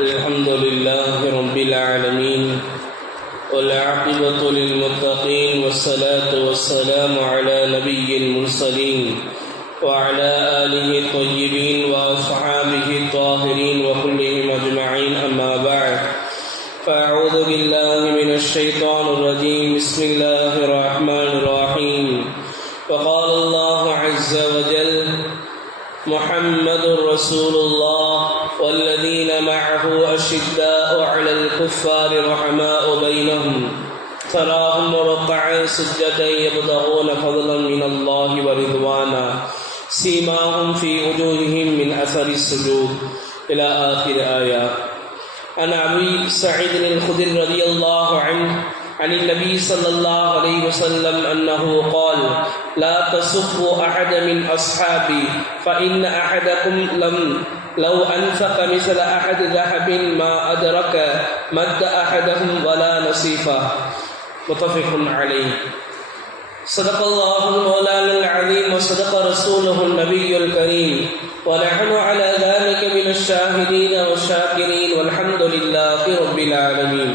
الحمد لله رب العالمين والعاقبة للمتقين والصلاة والسلام على نبي المرسلين وعلى آله الطيبين وأصحابه الطاهرين وكلهم أجمعين أما بعد فأعوذ بالله من الشيطان الرجيم بسم الله الرحمن الرحيم وقال الله عز وجل محمد رسول الله والذين معه أشداء على الكفار رحماء بينهم تراهم ركعا سجدا يبتغون فضلا من الله ورضوانا سيماهم في وجوههم من أثر السجود إلى آخر آية. عن أبي سعيد الخدري رضي الله عنه عن النبي صلى الله عليه وسلم أنه قال لا تسبوا أحد من أصحابي فإن أحدكم لو أنفق مثل أحد ذهب ما أدرك مد أحدهم ولا نصيفه متفق عليه. صدق الله المولانا العظيم وصدق رسوله النبي الكريم ونحن على ذلك من الشاهدين والشاكرين والحمد لله رب العالمين.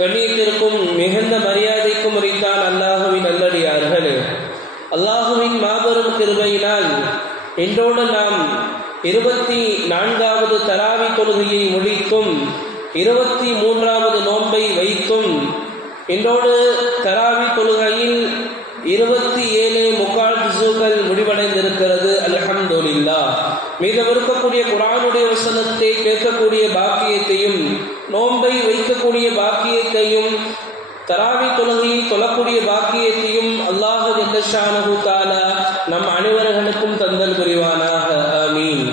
கண்ணியத்திற்கும் மிகுந்த மரியாதைக்கும் உரித்தான் அல்லாஹுவின் நல்லடியார்களே, அல்லாஹுவின் மாபெரும் கிருபையினால் இன்றோடு நாம் 24வது தராவி தொழுகையை முடித்தும் 23வது நோன்பை வைத்தும் இன்றோடு தராவி தொழுகையில் 27 முக்கால் ஜுசுகள் முடிவடைந்திருக்கிறது. அல்ஹம்துலில்லாஹ். மீதமிருக்கக்கூடிய குர்ஆனுடைய வசனத்தை கேட்கக்கூடிய பாக்கியத்தையும் நோன்பை வைக்கக்கூடிய பாக்கியத்தையும் தராவி தொழுகையை தொழக்கூடிய பாக்கியத்தையும் அல்லாஹ் ஜல்ல ஷானஹு தஆலா நம் அனைவர்களுக்கும் தந்தல் புரிவானாக. ஆமீன்.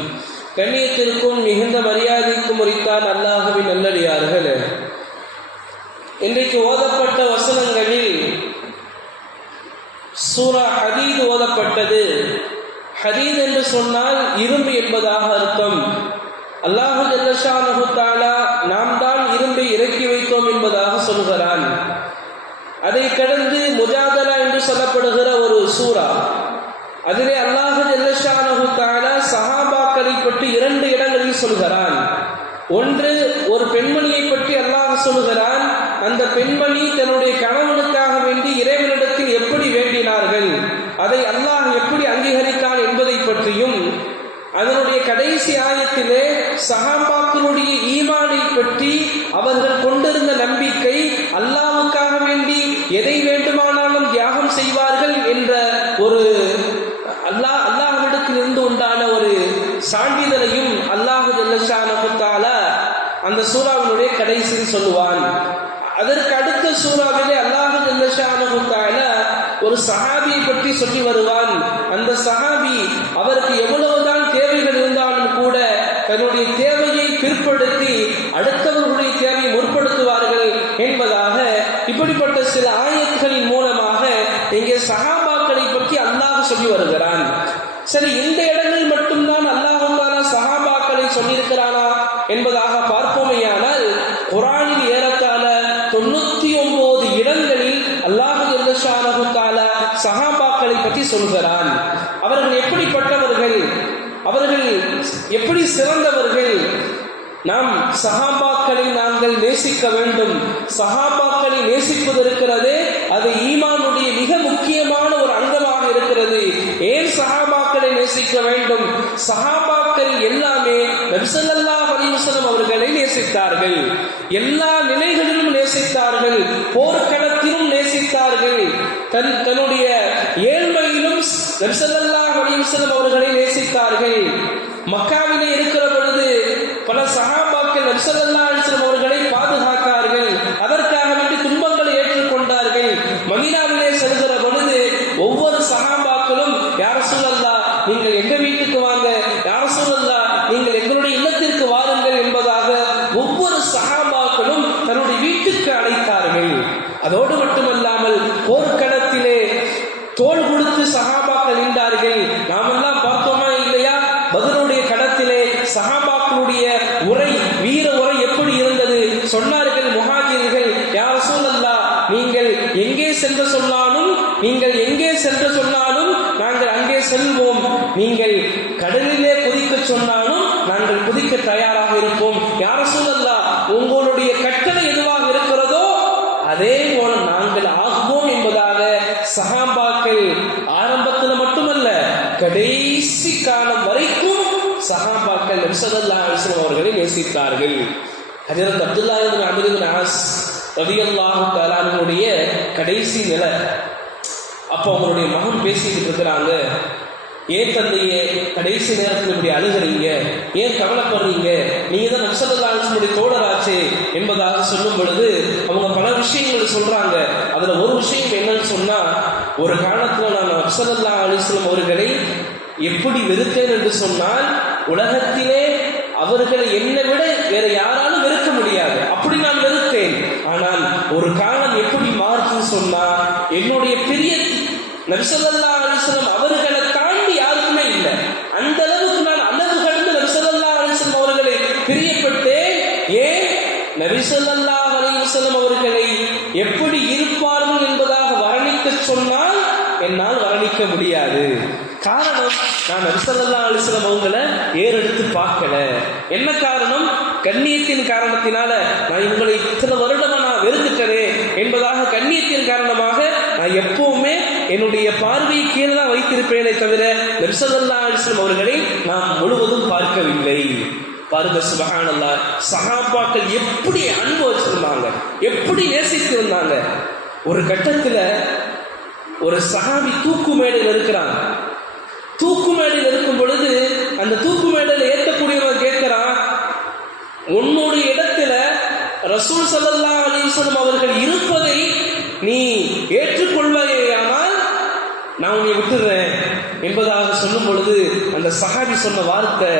கண்ணியத்திற்கும் மிகுந்த மரியாதைக்கும் உரித்தான் அல்லாஹுவின் நல்லடியார்களே, இன்றைக்கு ஓதப்பட்ட வசனங்களில் சூரா ஹதீத் ஓதப்பட்டது. ஹதீத் என்று சொன்னால் இரும்பு என்பதாக அர்த்தம். அல்லாஹு ஜல்ல ஷானஹு தஆலா நாம் தான் இரும்பை இறக்கி வைத்தோம் என்பதாக சொல்கிறான். அதை கடந்து முஜாதலா என்று சொல்லப்படுகிற ஒரு சூரா, அதிலே அல்லாஹு ஜல்ல ஷானஹு தஆலா சஹாபாக்களை பற்றி 2 இடங்களில் சொல்கிறான். ஒன்று, ஒரு பெண்மணியை பற்றி அல்லாஹ் சொல்கிறான். அந்த பெண்மணி தன்னுடைய கணவனுக்காக வேண்டி இறைவனிடத்தில் எப்படி வேண்டினார்கள், அதை அல்லாஹ் எப்படி அங்கீகரித்தான் என்பதை பற்றியும், அதனுடைய கடைசி ஆயத்திலே சஹாபாக்களுடைய ஈமானை பற்றி அவர்கள் கொண்டிருந்த நம்பிக்கை, அல்லாஹ்வுக்காக வேண்டி எதை வேண்டுமானாலும் தியாகம் செய்வார்கள் என்ற ஒரு அல்லாஹ்விடத்தில் இருந்து உண்டான ஒரு சான்றிதழையும் அல்லாஹ் ஜல்ல ஷானஹு தஆலா அந்த சூராவினுடைய கடைசியில் சொல்லுவான். அதற்கு அடுத்த சூறாவிலே அல்லாஹ் ஜல்ல ஷானஹு தஆலா ஒரு சஹாபியை பற்றி சொல்லி வருவான். அந்த சஹாபி அவருக்கு எவ்வளவுதான் தேவைகள் இருந்தாலும் கூட தன்னுடைய தேவையை பிற்படுத்தி அடுத்தவர்களுடைய தேவையை முற்படுத்துவார்கள் என்பதாக இப்படிப்பட்ட சில ஆயத்துகளின் மூலமாக இங்கே சஹாபாக்களை பற்றி அல்லாஹ் சொல்லி வருகிறான். சரி, இந்த இடங்களில் மட்டும்தான் அல்லாஹ் தஆலா சஹாபாக்களை சொல்லியிருக்கிறானா என்பதாக பார்ப்போமேயானால், குர்ஆனில் ஏறத்தாழ 99 இடங்களில் அல்லாஹ் ஜல்ல ஷானஹு தஆலா சஹாபாக்களை பற்றி சொல்கிறான். அவர்கள் எப்படிப்பட்டவர்கள், அவர்கள் எப்படி சிறந்தவர்கள், நாம் சஹாபாக்களை நாங்கள் நேசிக்க வேண்டும். சஹாபாக்களை நேசிப்பது இருக்கிறதே, அது ஈமானுடைய மிக முக்கியமான ஒரு அங்கமாக இருக்கிறது. ஏன் சஹாபாக்களை நேசிக்க வேண்டும்? சஹாபாக்கள் எல்லாமே நபி ஸல்லல்லாஹு அலைஹி வஸல்லம் அவர்களை நேசித்தார்கள். எல்லா நிலைகளிலும் நேசித்தார்கள். போர்க்களத்திலும் நேசித்தார்கள். தன்னுடைய ஏழ்மையிலும் நபி ஸல்லல்லாஹு அலைஹி வஸல்லம் அவர்களை நேசித்தார்கள். மக்காவிலே இருக்கிற பொழுது பல சஹாபாக்கள் நபி ஸல்லல்லாஹு அலைஹி வஸல்லம் அவர்களை பாதுகாத்தார்கள். அதற்காக வேண்டி துன்பங்களை ஏற்றுக்கொண்டார்கள். மதீனாவிலே செல்கிற பொழுது ஒவ்வொரு சஹாபாக்களும் யா ரசூலல்லாஹ் நீங்கள் எங்க வீட்டுக்கு வாங்க, யா ரசூலல்லாஹ் நீங்கள் எங்களுடைய இல்லத்திற்கு வாருங்கள் என்பதாக ஒவ்வொரு சஹாபாக்களும் தன்னுடைய வீட்டுக்கு அழைத்தார்கள். அதோடு மட்டுமல்லாமல் போர்க்களத்திலே தோள் கொடுத்து சஹாபாக்கள் நின்றார்கள். நாமெல்லாம் பார்த்தோமா இல்லையா? பத்ருடைய களத்திலே சஹாபாக்களுடைய உரை, வீர உரை எப்படி இருந்தது? சொன்னார்கள் முஹாஜிர்கள், யா ரசூலல்லாஹ் நீங்கள் எங்கே சென்று சொன்னாலும், நீங்கள் எங்கே சென்று சொன்னாலும் நாங்கள் அங்கே செல்வோம். நீங்கள் கடலிலே குதிக்க சொன்னாலும் நாங்கள் குதிக்க தயாராக இருப்போம். யா ரசூலல்லாஹ், உங்களுடைய கட்டளை எதுவாக இருக்கிறதோ அதே போல நாங்கள் ஆகுவோம் என்பதாக சஹாபாக்கள் ஆரம்பத்தில் மட்டுமல்ல கடைசி காலம் வரைக்கும் சஹாபாக்கள் நபி ஸல்லல்லாஹு அலைஹி வஸல்லம் அவர்களை நேசித்தார்கள். ஹஜ்ரத் அப்துல்லாஹ் இப்னு அம்ர் இப்னு ஆஸ் ரலியல்லாஹு தஆலா அன்ஹுடைய கடைசி நிலை. அப்போ அவங்களுடைய மகன் பேசிட்டு இருக்கிறாங்க, ஏன் தந்தையே கடைசி நேரத்தில் இப்படி அழுகிறீங்க, ஏன் கவலைப்படுறீங்க, நீங்க தான் நபி ஸல்லல்லாஹு அலைஹி வஸல்லம் தோழராச்சே என்பதாக சொல்லும் பொழுது அவங்க பல விஷயங்கள் சொல்றாங்க. அதுல ஒரு விஷயம் என்னன்னு சொன்னா, ஒரு காலத்துல நான் நபி ஸல்லல்லாஹு அலைஹி வஸல்லம் அவர்களை எப்படி வெறுத்தேன் என்று சொன்னால், உலகத்திலே அவர்களை என்னை விட வேற யாராலும் வெறுக்க முடியாது, அப்படி நான் வெறுத்தேன். ஆனால் ஒரு காலம் எப்படி மாறுச்சுன்னு சொன்னா, என்னுடைய பெரிய நபி ஸல்லல்லாஹு அலைஹி வஸல்லம் அவர்களை தாண்டி யாருக்குமே இல்லை. அந்த அளவுக்கு நான் அளவு கடந்து நபி ஸல்லல்லாஹு அலைஹி வஸல்லம் அவர்களை பிரியப்பட்டேன். ஏன்? நபி ஸல்லல்லாஹு அலைஹி வஸல்லம் அவர்களை எப்படி இருப்பார்கள் என்பதாக வர்ணிக்க சொன்னால் என்னால் வர்ணிக்க முடியாது. காரணம், நான் நபி ஸல்லல்லாஹு அலைஹி வஸல்லம் அவங்களை ஏறெடுத்து பார்க்கல. என்ன காரணம்? கண்ணியத்தின் காரணத்தினால நான் இவங்களை இத்தனை வருடமா நான் வெறுத்துட்டேனே என்பதாக கண்ணியத்தின் காரணமாக நான் எப்பவுமே என்னுடைய பார்வையை கீழே தான் வைத்திருப்பேனே தவிர நபி ஸல்லல்லாஹு அலைஹி வஸல்லம் அவர்களை நான் முழுவதும் பார்க்கவில்லை. பாருங்க, சுப்ஹானல்லாஹ், சஹாபாக்கள் எப்படி அன்பு வச்சிருந்தாங்க, எப்படி நேசித்திருந்தாங்க. ஒரு கட்டத்துல ஒரு சஹாபி தூக்கு மேடையில் இருக்கிறாங்க. தூக்கு மேடையில் இருக்கும் பொழுது அந்த தூக்கு மேடையில் ஏற்றக்கூடியவன் கேட்கிறான், உன்னுடைய இடத்துல ரசூல் ஸல்லல்லாஹு அலைஹி வஸல்லம் அவர்கள் இருப்பதை நீ ஏற்றுக்கொள்வாயானால் நான் உன்னை விட்டுறேன் என்பதாக சொல்லும் பொழுது அந்த சஹாபி சொன்ன வார்த்தை,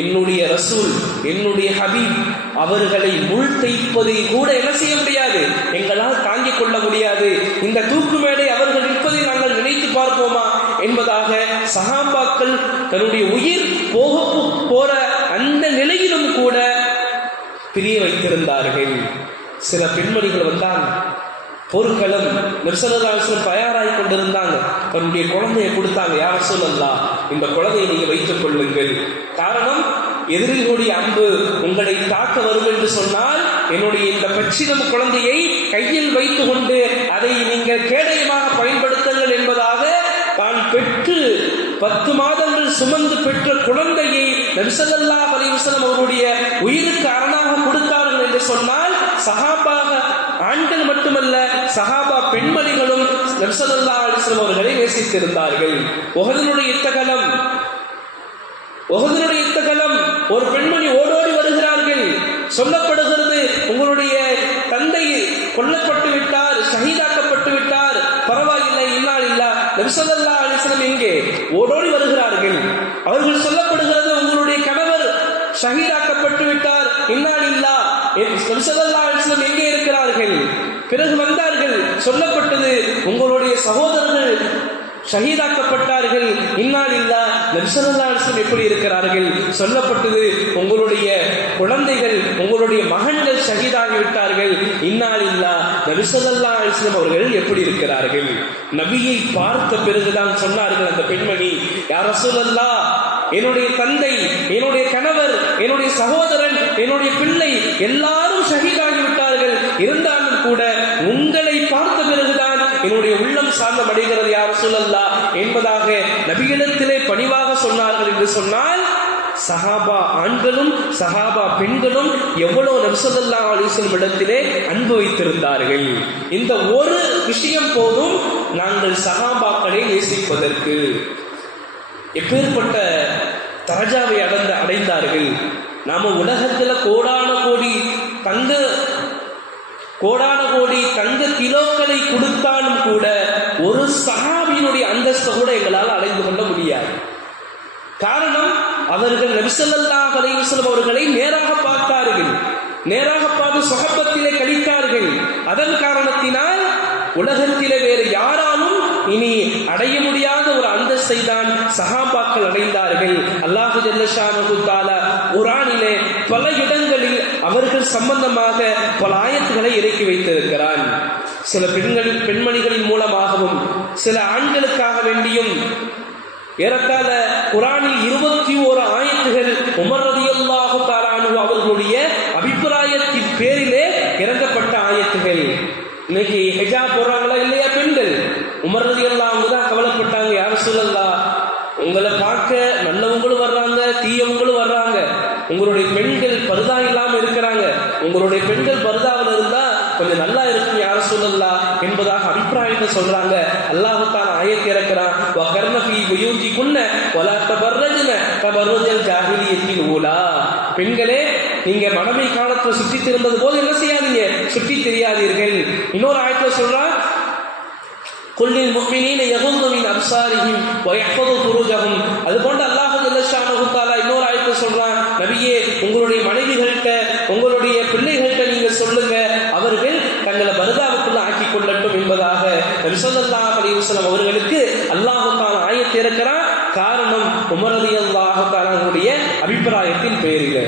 என்னுடைய ரசூல், என்னுடைய ஹபீப் அவர்களை முள் தைப்பதை கூட என்ன செய்ய முடியாது, எங்களால் தாங்கிக் கொள்ள முடியாது. இந்த தூக்கு மேடை அவர்கள் நிற்பதை நாங்கள் நினைத்து பார்ப்போமா என்பதாக சஹாபாக்கள் தன்னுடைய உயிர் போற அந்த நிலையிலும் கூட பிரிய வைத்திருந்தார்கள். சில பெண்மணிகள் வந்தாங்க, போர்க்களம் நபி ஸல்லல்லாஹு அலைஹி வஸல்லம் தயாராகி கொண்டிருந்தாங்க. தன்னுடைய குழந்தையை கொடுத்தாங்க, யா ரசூலல்லாஹ், இந்த குழந்தையை நீங்க வைத்துக் கொள்ளுங்கள். காரணம், எதிரிகளுடைய அம்பு உங்களை தாக்க வரும் என்று சொன்னால் என்னுடைய இந்த பச்சிலம் குழந்தையை கையில் வைத்துக் கொண்டு அதை நீங்கள் கேடயமாக பயன்படுத்துங்கள் என்பதாக தான் பெற்று 10 மாதங்கள் சுமந்து பெற்ற குழந்தையை நபி ஸல்லல்லாஹு அலைஹி வஸல்லம் அவருடைய உயிருக்கு அரணாக கொடுத்தார்கள் என்று சொன்னால், சஹாபாக ஆண்கள் மட்டுமல்ல சஹாபா பெண்மணிகளும் நபி ஸல்லல்லாஹு அலைஹி வஸல்லம் அவர்களை நேசித்திருந்தார்கள். உஹதுடைய யுத்தகலம் ஒரு பெண்மணி ஓடோடி வருகிறார்கள். சொல்லப்படுகிறது, உங்களுடைய தந்தை கொல்லப்பட்டு விட்டார், ஷஹீதாக்கப்பட்டு விட்டார், பரவாயில்லை, இன்னால் இல்லா, நபி ஸல்லல்லாஹு அலைஹி வஸல்லம் எங்கே? ஓடோடி வருகிறார்கள். அவர்கள் சொல்லப்படுகிறது, உங்களுடைய கணவர் ஷஹீதாக்கப்பட்டு விட்டார், இன்னால் இல்லா, நபி ஸல்லல்லாஹு அலைஹி வஸல்லம் எங்கே இருக்கிறார்கள்? பிறகு வந்தார்கள், சொல்லப்பட்டது, உங்களுடைய சகோதரர்கள் ஷஹீதாக்கப்பட்டார்கள், இன்னால் இல்லா, நபி ஸல்லல்லாஹு அலைஹி வஸல்லம் எப்படி இருக்கிறார்கள்? சொல்லப்பட்டது, உங்களுடைய குழந்தைகள், உங்களுடைய மகன்கள் ஷஹீதாகிவிட்டார்கள், இன்னால் இல்லா, நபி ஸல்லல்லாஹு அலைஹி வஸல்லம் அவர்கள் எப்படி இருக்கிறார்கள்? நபியை பார்த்த பிறகுதான் சொன்னார்கள் அந்த பெண்மணி, யா ரசூலல்லாஹ், என்னுடைய தந்தை, என்னுடைய கணவர், என்னுடைய சகோதரன், என்னுடைய பிள்ளை எல்லாரும் ஷஹீதாகிவிட்டார்கள், இருந்தாலும் கூட உங்களை பார்த்த பிறகுதான் என்னுடைய உள்ளம் சார்ந்தம் அடைகிறது யா ரசூலல்லாஹ் என்பதாக நபியிடத்திலே பணிவாக சொன்னார்கள். என்று சொன்னால் சஹாபா ஆண்களும் சஹாபா பெண்களும் எவ்வளவு நபி ஸல்லல்லாஹு அலைஹி வஸல்லம் இடத்திலே அன்பு வைத்திருந்தார்கள். இந்த ஒரு விஷயம் போதும் நாங்கள் சஹாபாக்களை நேசிப்பதற்கு. எப்பேற்பட்ட தரஜாவை அடைந்தார்கள். நாம உலகத்துல கோடான கோடி தங்க கிலோக்களை கொடுத்தாலும் கூட ஒரு சஹாபியினுடைய அந்தஸ்தை கூட எங்களால் அடைந்து கொள்ள முடியாது. காரணம், அவர்கள் நபி ஸல்லல்லாஹு அலைஹி வஸல்லம் அவர்களை நேராக பார்த்தார்கள், நேராக பார்த்து சுஹபத்திலே கழித்தார்கள். அதன் காரணத்தினால் உலகத்திலே வேறு யாராலும் இனி அடைய முடியாத ஒரு அந்தஸ்தை தான் சஹாபாக்கள் அடைந்தார்கள். அல்லாஹு ஜல்ல ஷானஹு தஆலா குர்ஆனிலே பல இடங்களில் அவர்கள் சம்பந்தமாக பல ஆயத்துக்களை இறக்கி வைத்திருக்கிறான். சில பெண்மணிகளின் மூலமாகவும் சில ஆண்களுக்காக வேண்டியும் ஏறத்தாழ குர்ஆனில் 21 ஆயத்துகள் உமர் ரலியல்லாஹு தஆலா அன்ஹு அவர்களுடைய அபிப்பிராயத்தின் பேரிலே இறங்கப்பட்ட ஆயத்துகள். இன்னைக்கு ஹிஜாப் போடுறாங்களா இல்லையா பெண்கள்? உமர் ரலியல்லாஹு அன்ஹு தான் கவலைப்பட்டாங்க, யா ரசூலல்லாஹ், உங்களை பார்க்க நல்லவங்களும் வர்றாங்க, தீயவங்களும் வர்றாங்க, உங்களுடைய பெண்கள் பர்தா இல்லாம இருக்கிறாங்க, உங்களுடைய பெண்கள் பர்தாவில் இருந்தா கொஞ்சம் நல்லா இருக்கும் யா ரசூலல்லாஹ் என்பதாக அபிப்பிராயத்தை சொல்றாங்க. அல்லாஹ் தஆலா ஆயத்தை இறக்குறான், வகர்ன ஃபீ புயூதிகுன்ன வலா தபர்ரஜ்ன தபர்ருஜல் ஜாஹிலியத்தில் ஊலா. பெண்களே, நீங்க மடமை காலத்துல சுற்றி திருந்தது போது என்ன செய்யாதீங்க, சுற்றி தெரியாதீர்கள். இன்னொரு ஆயத்துல சொல்றான், குல்லில் முஃமினீன யகுது மின் அப்சாரிஹிம் வயஹ்ஃபது ஃபுரூஜஹும். அது போன்ற அல்லாஹ் ஜல்ல ஷானஹு தஆலா இன்னொரு ஆயத்துல சொல்றான், நபியே, உங்களுடைய மனைவிகள்கிட்ட உங்களுடைய பிள்ளைகள்கிட்ட நீங்க சொல்லுங்க, அவர்கள் தங்களை பர்தாவுக்குள்ள ஆக்கிக் கொள்ளட்டும் என்பதாக நபி ஸல்லல்லாஹு அலைஹி வஸல்லம் அவர்களுக்கு அல்லாஹ் தஆலா ஆயத்தை இறக்குறான். காரணம் உமர் ரலியல்லாஹு தஆலாவுடைய அபிப்பிராயத்தின் பேரில்.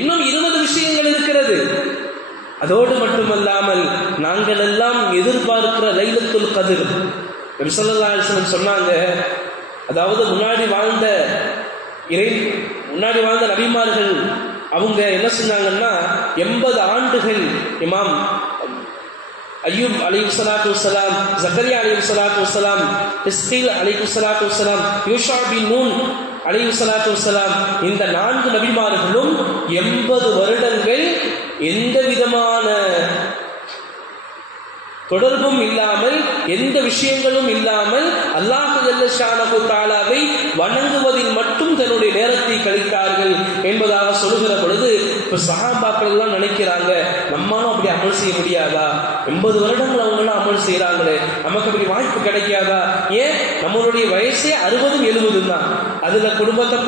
இன்னும் 20 விஷயங்கள் இருக்கிறது. அதோடு மட்டுமல்லாமல் நாங்கள் எல்லாம் எதிர்பார்க்கிற லைலத்துல் கத்ர், நபி ஸல்லல்லாஹு அலைஹி வஸல்லம் சொன்னாங்க, அதாவது முன்னாடி வாழ்ந்த நபிமார்கள் அவங்க என்ன சொன்னாங்கன்னா, 80 ஆண்டுகள் இமாம் அய்யூப் அலைஹிஸ்ஸலாத்து வஸ்ஸலாம், ஜக்கரியா அலைஹிஸ்ஸலாத்து வஸ்ஸலாம், இஸ்கீல் அலைஹிஸ்ஸலாத்து வஸ்ஸலாம், யூஷா பின் நூன் அலைஹிஸ்ஸலாத்து வஸ்ஸலாம், இந்த 4 நபிமார்களும் 80 வருடங்கள் எந்த விதமான தொடர்பும் இல்லாமல், எந்த விஷயங்களும் இல்லாமல் அல்லாஹ் ஜல்ல ஷானஹு தஆலாவை வணங்குவதில் மட்டும் தன்னுடைய நேரத்தை கழித்தார்கள் என்பதாக சொல்லுகிற பொழுது, இப்ப சஹாபாக்கள் எல்லாம் நினைக்கிறாங்க, நம்மளும் அப்படி அமல் செய்ய முடியாதா? 80 வருடங்கள் அவங்களாம் அமல் செய்யறாங்களே, நமக்கு அப்படி வாய்ப்பு கிடைக்காதா? ஏன், நம்மளுடைய வயசே 60-70 தான். அதுல குடும்பத்தை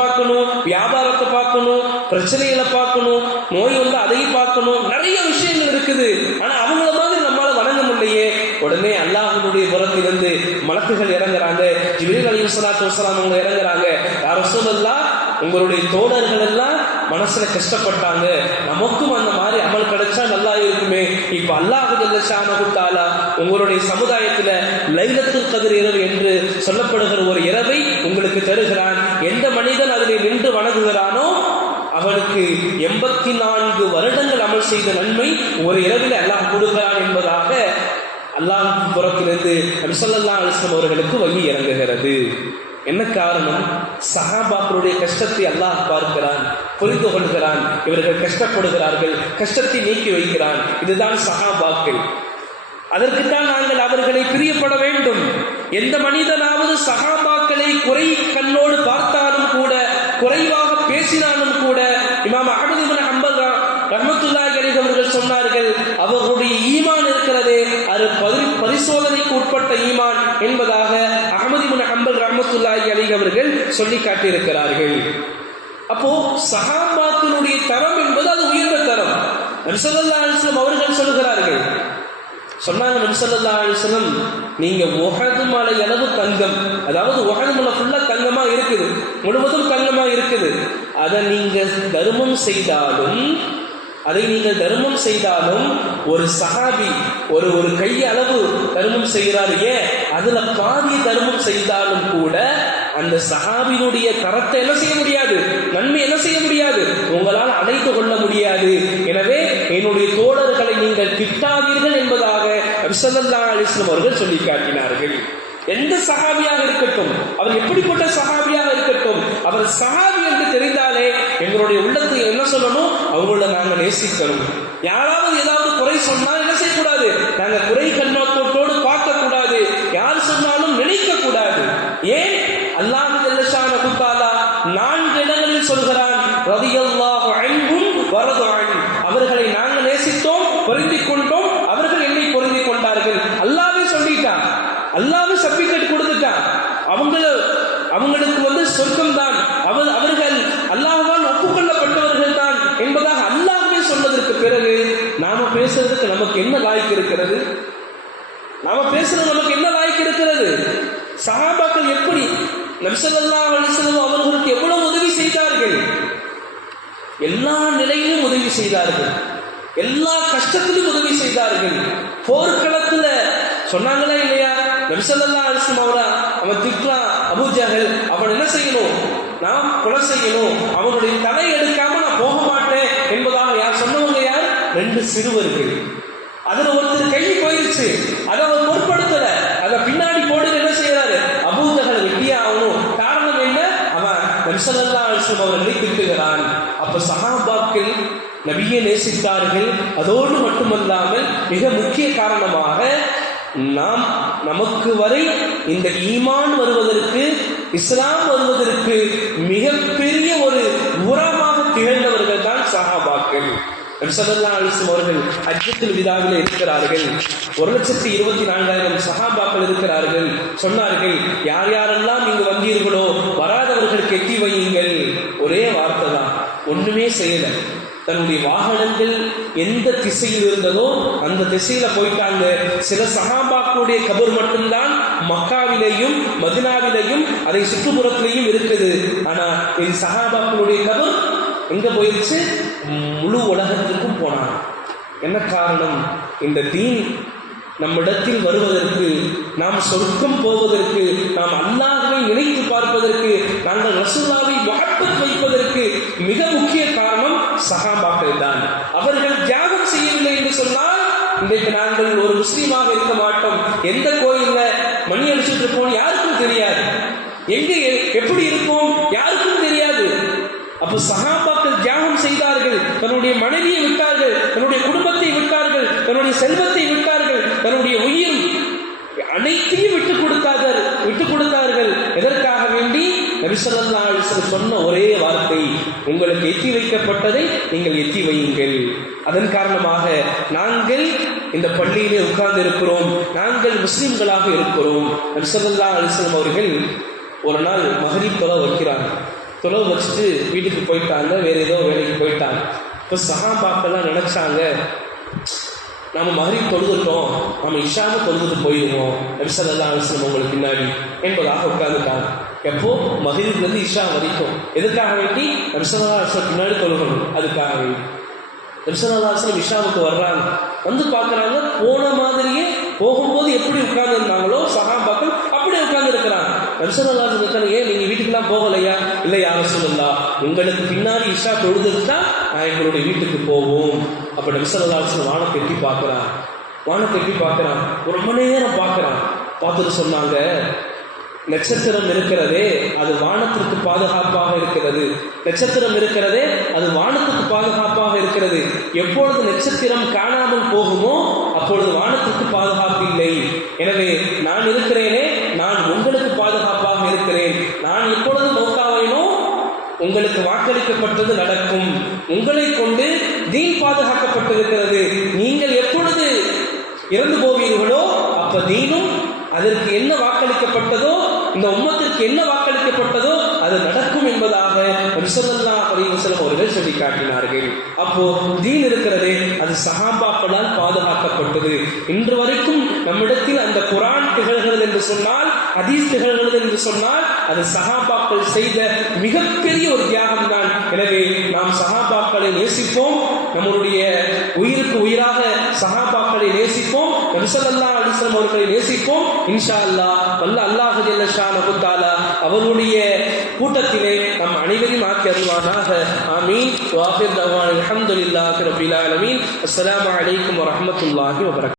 பார்க்கணும், வியாபாரத்தை பார்க்கணும், பிரச்சனைகளை பார்க்கணும், நோய் வந்து அதையும் பார்க்கணும், நிறைய விஷயங்கள் இருக்குது. ஆனா அவங்கள மாதிரி நம்மளால வணங்க முடியலையே. உடனே அல்லாஹ்வுடைய புறத்திலிருந்து மலக்குகள் இறங்குறாங்க, ஜிப்ரீல் அலைஹிஸ்ஸலாத்து வஸ்ஸலாம் அவங்க இறங்குறாங்க, யா ரசூலல்லாஹ், உங்களுடைய தோழர்கள் எல்லாம் மனசுல கஷ்டப்பட்டாங்க, நமக்கும் அந்த மாதிரி அமல் கிடைச்சா நல்லா இருக்குமே. இப்ப அல்லாஹ் ஜல்ல ஷானஹு தஆலா உங்களுடைய சமுதாயத்துல லைலத்துல் கத்ர் இரவு என்று சொல்லப்படுகிற ஒரு இரவை உங்களுக்கு தருகிறான். எந்த மனிதன் அதில் நின்று வணங்குகிறானோ அவனுக்கு 84 வருடங்கள் அமல் செய்த நன்மை ஒரு இரவில் அல்லாஹ் கொடுக்கிறான் என்பதாக அல்லாஹ் புறத்திலிருந்து நபி ஸல்லல்லாஹு அலைஹி வஸல்லம் அவர்களுக்கு வஹி இறங்குகிறது. என்ன காரணம்? சஹாபாக்களுடைய கஷ்டத்தை அல்லாஹ் பார்க்கிறான், புரிந்து கொள்கிறான், இவர்கள் கஷ்டப்படுகிறார்கள், கஷ்டத்தை நீக்கி வைக்கிறான். இதுதான் சஹாபாக்கள். அதற்குத்தான் நாங்கள் அவர்களை பிரியப்பட வேண்டும். எந்த மனிதனாவது சஹாபாக்களை குறை கண்ணோடு பார்த்தாலும் கூட, குறைவாக பேசினாலும் கூட, இமாம் அஹ்மது இப்னு ஹம்பல் ரஹ்மத்துல்லாஹி அலைஹி அவர்கள் சொன்னார்கள், அவர்களுடைய ஈமான் இருக்கிறதே அது பரிசோதனைக்கு உட்பட்ட ஈமான் என்பதாக அஹ்மது இப்னு ஹம்பல் ரஹ்மத்துல்லாஹி அலைஹி அவர்கள் சொல்லி காட்டியிருக்கிறார்கள். அப்போ சஹாபாக்களுடைய தரம் என்பது அது உயர்ந்த தரம். நபி ஸல்லல்லாஹு அலைஹி வஸல்லம் அவர்கள் சொல்கிறார்கள், சொன்னாங்க நபி ஸல்லல்லாஹு அலைஹி வஸல்லம், நீங்க உஹது மலை அளவு தங்கம், அதாவது உஹது மலை ஃபுல்லா தங்கமா இருக்குது, முழுவதும் தங்கமா இருக்குது, அதை நீங்கள் தர்மம் செய்தாலும் ஒரு சஹாபி ஒரு கையளவு தர்மம் செய்கிறாரு, ஏன் அதுல பாதி தர்மம் செய்தாலும் கூட அந்த சஹாபியினுடைய தரத்தை என்ன செய்ய முடியாது, நன்மை என்ன செய்ய முடியாது, உங்களால் அடைந்து கொள்ள முடியாது. எனவே என்னுடைய தோழர்களை நீங்கள் திட்டாதீர்கள் என்பதாக நபி ஸல்லல்லாஹு அலைஹி வஸல்லம் அவர்கள் சொல்லி காட்டினார்கள். எந்த சஹாபியாக இருக்கட்டும், அவர் எப்படிப்பட்ட சஹாபியாக இருக்கட்டும், அவர் சஹாபி என்று தெரிந்தாலே எங்களுடைய உள்ளத்துக்கு என்ன சொல்லணும், அவங்கள நாங்கள் நேசிக்கணும். யாராவது ஏதாவது குறை சொன்னால் என்ன செய்யக்கூடாது, நாங்கள் குறை கண்ணோட்டத்தோடு பார்க்க கூடாது, யார் சொன்னாலும் நினைக்க கூடாது. ஏன், அல்லாஹ் ஜல்ல ஷானஹு தஆலா 4 இடங்களில் சொல்கிறான், ரலியல்லாஹு அன்ஹும் வரது அன், அவர்களை நாங்கள் நேசித்தோம், பொருந்திக் கொண்டோம், அவர்கள் என்னை பொருந்திக் கொண்டார்கள். அல்லாஹ்வே சொல்லிட்டான், அல்லாஹ்வே சர்டிபிகேட் கொடுத்துட்டான், அவங்களுக்கு வந்து சொர்க்கம் தான், அவர்கள் அல்லாஹ்வால் ஒப்புக்கொள்ளப்பட்டவர்கள் தான் என்பதாக அல்லாஹ்வே சொன்னதற்கு பிறகு நாம பேசுறதுக்கு நமக்கு என்ன லாய்க்கு இருக்கிறது? சஹாபாக்கள் எப்படி நபி ஸல்லல்லாஹு அலைஹி வஸல்லம் அவர்களுக்கு எவ்வளவு உதவி செய்தார்கள், எல்லா நிலையிலும் உதவி செய்தார்கள், எல்லா கஷ்டத்திலும் உதவி செய்தார்கள். போர்க்களத்துல சொன்னாங்களா இல்லையா, நபி ஸல்லல்லாஹு அலைஹி வஸல்லம் அவன் திட்டுறான், அபூ ஜஹல், அவன் என்ன செய்யணும், நான் கொலை செய்யணும், அவனுடைய தலை எடுக்காம நான் போக மாட்டேன் என்பதாக யார் சொன்னவங்க? யார்? 2 சிறுவர்கள். அதுல ஒருத்தர் கை போயிருச்சு, அதை அவர் பொருட்படுத்தல, அதை பின்னாடி போட்டு என்ன செய்யறாரு, அபூ ஜஹல் வெட்டியா ஆகணும். காரணம் என்ன? அவன் நபி ஸல்லல்லாஹு அலைஹி வஸல்லம் அவர்களை திட்டுகிறான். அப்ப சஹாபாக்கள் நபியை நேசித்தார்கள். அதோடு மட்டுமல்லாமல் மிக முக்கிய காரணமாக நமக்கு வரை இந்த ஈமான் வருவதற்கு, இஸ்லாம் வருவதற்கு மிகப்பெரிய ஒரு உரமாக திகழ்ந்தவர்கள் தான் சஹாபாக்கள். நபி ஸல்லல்லாஹு அலைஹி வஸல்லம் அவர்கள் ஹஜ்ஜத்துல் விதாவிலே இருக்கிறார்கள். 1,24,000 சஹாபாக்கள் இருக்கிறார்கள். சொன்னார்கள், யார் யாரெல்லாம் இங்கு வந்தீர்களோ வராதவர்களுக்கு எட்டி வையுங்கள். ஒரே வார்த்தை தான், ஒண்ணுமே செய்யல. தன்னுடைய வாகனங்கள் எந்த திசையில் இருந்ததோ அந்த திசையில போயிட்டாங்க. சில சஹாபாக்களுடைய கபர் மட்டும்தான் மக்காவிலேயும் மதினாவிலேயும் அதை சுற்றுப்புறத்திலேயும் இருக்குது. ஆனா இந்த சஹாபாக்களுடைய கபர் எங்க போயிடுச்சு? முழு உலகத்திற்கும் போனாங்க. என்ன காரணம்? இந்த தீன் நம்மிடத்தில் வருவதற்கு, நாம் சொர்க்கம் போவதற்கு, நாம் அல்லாஹ்வை நினைத்து பார்ப்பதற்கு, நாங்கள் ரசூலுல்லாஹ்வை முஹப்பத் வைப்பதற்கு மிக முக்கிய காரணம் சஹாபாக்கள் தான். அவர்கள் தியாகம் செய்யவில்லை என்று சொன்னால் இன்றைக்கு நாங்கள் ஒரு முஸ்லீமாக இருக்க மாட்டோம். எந்த கோயில்ல மணி அடிச்சுட்டு இருப்போம் யாருக்கும் தெரியாது, எங்க எப்படி இருப்போம் யாருக்கும் தெரியாது. அப்ப சஹாபாக்கள் தியாகம் செய்தார்கள். தன்னுடைய மனைவியை விட்டார்கள், தன்னுடைய குடும்பத்தை விட்டார்கள், தன்னுடைய செல்வத்தை விட்டார்கள், தன்னுடைய உயிர் அனைத்தையும் விட்டுக் கொடுத்தார்கள். எதற்காக வேண்டி? நபி ஸல்லல்லாஹு அலைஹி வஸல்லம் சொன்ன ஒரே வார்த்தை, உங்களுக்கு எத்தி வைக்கப்பட்டதை நீங்கள் எத்தி வையுங்கள். அதன் காரணமாக நாங்கள் இந்த பள்ளியிலே உட்கார்ந்து இருக்கிறோம், நாங்கள் முஸ்லிம்களாக இருக்கிறோம். நபி ஸல்லல்லாஹு அலைஹி வஸல்லம் அவர்கள் ஒரு நாள் மக்ரிப் தொலை வைக்கிறாங்க. தொலை வச்சுட்டு வீட்டுக்கு போயிட்டாங்க, வேற ஏதோ வேலைக்கு போயிட்டாங்க. இப்போ சஹாபாக்கெல்லாம் நினைச்சாங்க, நம்ம மக்ரிப் தொழுதுட்டோம், நம்ம இஷாவை தொழுதுட்டு போயிடுவோம் நபி ஸல்லல்லாஹு அலைஹி வஸல்லம் உங்களுக்கு பின்னாடி என்பதாக உட்கார்ந்துட்டாங்க. எப்போ? மக்ரிப்லேருந்து இஷா வரைக்கும். எதுக்காக வேண்டி? நபி ஸல்லல்லாஹு அலைஹி வஸல்லம் பின்னாடி தொழுகணும். அதுக்காக வேண்டி நபி ஸல்லல்லாஹு அலைஹி வஸல்லம் இஷாவுக்கு வர்றாங்க. வந்து பார்க்குறாங்க, போன மாதிரியே போகும்போது எப்படி உட்கார்ந்து இருந்தாங்களோ சஹாபாக்கள் அப்படி உட்கார்ந்து இருக்கிறாங்க. நபி ஸல்லல்லாஹு அலைஹி வஸல்லம், ஏன் நீங்க வீட்டுக்குலாம் போகலையா? இல்லை யா ரசூலுல்லாஹ், உங்களுக்கு பின்னாடி இஷா தொழுதுட்டா நான் எங்களுடைய வீட்டுக்கு போவோம். அப்ப நபி ஸல்லல்லாஹு அலைஹி வஸல்லம் வானத்தை எட்டி பார்க்குறான். ஒரு மணி நேரம் பார்க்குறான். பார்த்துட்டு சொன்னாங்க, நட்சத்திரம் இருக்கிறதே அது வானத்திற்கு பாதுகாப்பாக இருக்கிறது. நட்சத்திரம் இருக்கிறதே அது வானத்துக்கு பாதுகாப்பாக இருக்கிறது. எப்பொழுது நட்சத்திரம் காணாமல் போகுமோ அப்பொழுது வானத்திற்கு பாதுகாப்பு இல்லை. எனவே நான் இருக்கிறேனே, நான் உங்களுக்கு பாதுகாப்பாக இருக்கிறேன். நான் எப்பொழுது மௌத்தாவேனோ உங்களுக்கு வாக்களிக்கப்பட்டது நடக்கும். உங்களை கொண்டு தீன் பாதுகாக்கப்பட்டிருக்கிறது. நீங்கள் எப்பொழுது இறந்து போவீர்களோ அப்ப தீனும் அதற்கு என்ன வாக்களிக்கப்பட்டதோ, இந்த உம்மத்திற்கு என்ன வாக்களிக்கப்பட்டதோ அது நடக்கும் என்பதாக நபி ஸல்லல்லாஹு அலைஹி வஸல்லம் அவர்கள் சொல்லி காட்டினார்கள். அப்போ தீன் இருக்கிறதே அது சஹாபாக்களால் பாதுகாக்கப்பட்டது. இன்று வரைக்கும் நம்மிடத்தில் அந்த குர்ஆன் திகழ்கிறது என்று சொன்னால், ஹதீஸ் திகழ்கிறது என்று சொன்னால் அது சஹாபாக்கள் செய்த மிகப்பெரிய ஒரு தியாகம் தான். எனவே நாம் சஹாபாக்களை நேசிப்போம், நம்முடைய உயிருக்கு உயிராக சஹாபாக்களை நேசிப்போம், நபி ஸல்லல்லாஹு அலைஹி வஸல்லம் அவர்களை நேசிப்போம். இன்ஷா அல்லாஹ் வல்ல அல்லாஹ் ஜல்ல ஷானஹு தஆலா அவருடைய கூட்டத்திலே நம் அனைவரையும் ஆக்கி அருள்வானாக. ஆமீன். வ ஆகிர் தஅவானா அல்ஹம்துலில்லாஹி ரப்பில் ஆலமீன். அஸ்ஸலாமு அலைக்கும் வ ரஹ்மத்துல்லாஹி வ பரகாத்துஹு.